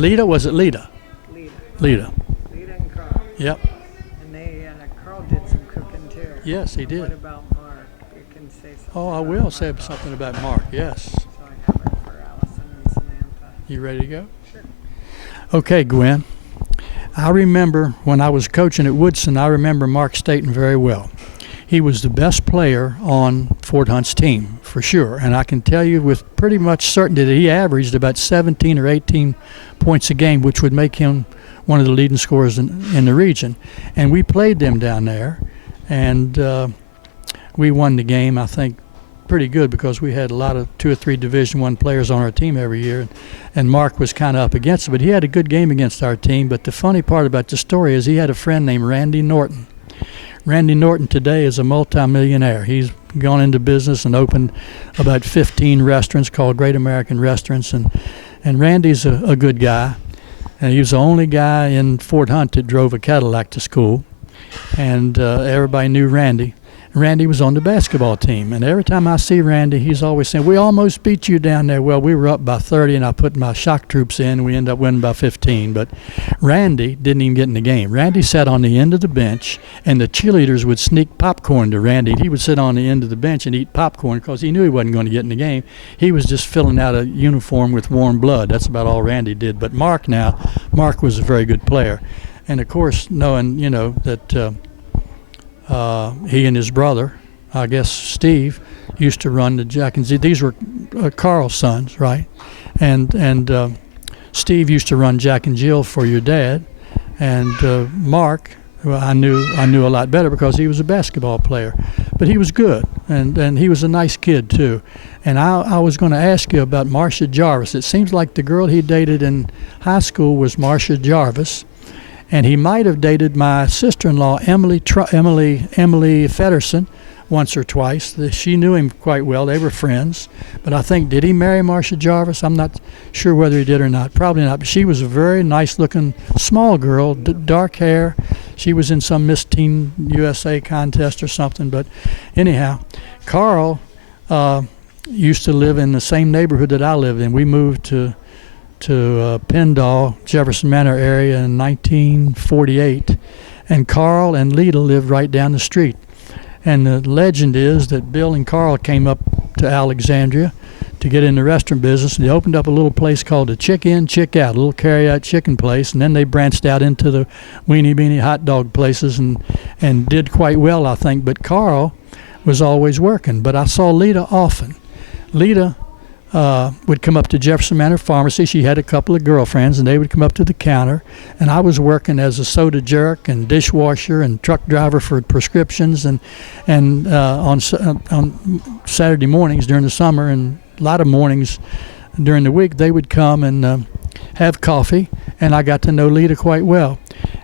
Leta, was it Leta? Leta. Leta. Leta and Carl. Yep. And Carl did some cooking too. Yes, he did. What about Mark? You can say something. Oh, I will say something about Mark, yes. So I have it for Alison and Samantha. You ready to go? Sure. Okay, Gwen. I remember when I was coaching at Woodson, I remember Mark Staton very well. He was the best player on Fort Hunt's team, for sure. And I can tell you with pretty much certainty that he averaged about 17 or 18 points a game, which would make him one of the leading scorers in the region. And we played them down there, and we won the game, I think, pretty good because we had a lot of 2 or 3 Division I players on our team every year. And Mark was kind of up against it, but he had a good game against our team. But the funny part about the story is he had a friend named Randy Norton. Randy Norton today is a multimillionaire. He's gone into business and opened about 15 restaurants called Great American Restaurants. And Randy's a good guy. And he was the only guy in Fort Hunt that drove a Cadillac to school. And everybody knew Randy. Randy was on the basketball team. And every time I see Randy, he's always saying, we almost beat you down there. Well, we were up by 30, and I put my shock troops in, and we ended up winning by 15. But Randy didn't even get in the game. Randy sat on the end of the bench, and the cheerleaders would sneak popcorn to Randy. He would sit on the end of the bench and eat popcorn because he knew he wasn't going to get in the game. He was just filling out a uniform with warm blood. That's about all Randy did. But Mark was a very good player. And, of course, knowing, that he and his brother, I guess Steve, used to run the Jenkins. These were Carl's sons, right? And Steve used to run Jack and Jill for your dad. And Mark, well, I knew a lot better because he was a basketball player. But he was good, and he was a nice kid, too. And I was going to ask you about Marcia Jarvis. It seems like the girl he dated in high school was Marcia Jarvis. And he might have dated my sister-in-law, Emily Fedderson, once or twice. She knew him quite well. They were friends. But I think, did he marry Marcia Jarvis? I'm not sure whether he did or not. Probably not. But she was a very nice-looking small girl, dark hair. She was in some Miss Teen USA contest or something. But anyhow, Carl used to live in the same neighborhood that I lived in. We moved to Pendall, Jefferson Manor area in 1948, and Carl and Leta lived right down the street. And the legend is that Bill and Carl came up to Alexandria to get in the restaurant business, and they opened up a little place called the Chick In, Chick Out, a little carry-out chicken place, and then they branched out into the weenie beanie hot dog places and did quite well, I think. But Carl was always working, but I saw Leta often. Leta would come up to Jefferson Manor Pharmacy. She had a couple of girlfriends, and they would come up to the counter. And I was working as a soda jerk and dishwasher and truck driver for prescriptions. And on Saturday mornings during the summer and a lot of mornings during the week, they would come and have coffee. And I got to know Leta quite well.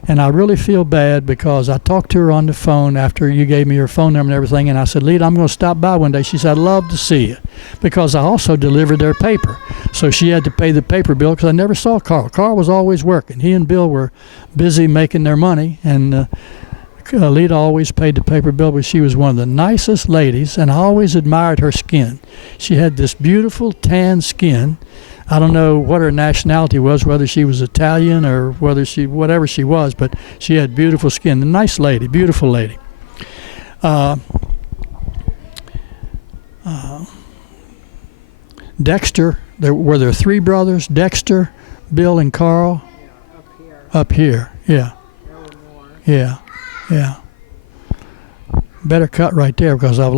And I really feel bad because I talked to her on the phone after you gave me your phone number and everything, and I said, Leta, I'm going to stop by one day. She said, I'd love to see you, because I also delivered their paper. So she had to pay the paper bill because I never saw Carl. Carl was always working. He and Bill were busy making their money, and Leta always paid the paper bill, but she was one of the nicest ladies, and I always admired her skin. She had this beautiful tan skin. I don't know what her nationality was, whether she was Italian or whatever she was, but she had beautiful skin. A nice lady, beautiful lady. Dexter, were there 3 brothers? Dexter, Bill, and Carl? Yeah, up here. Yeah. There were more. Yeah. Better cut right there because I've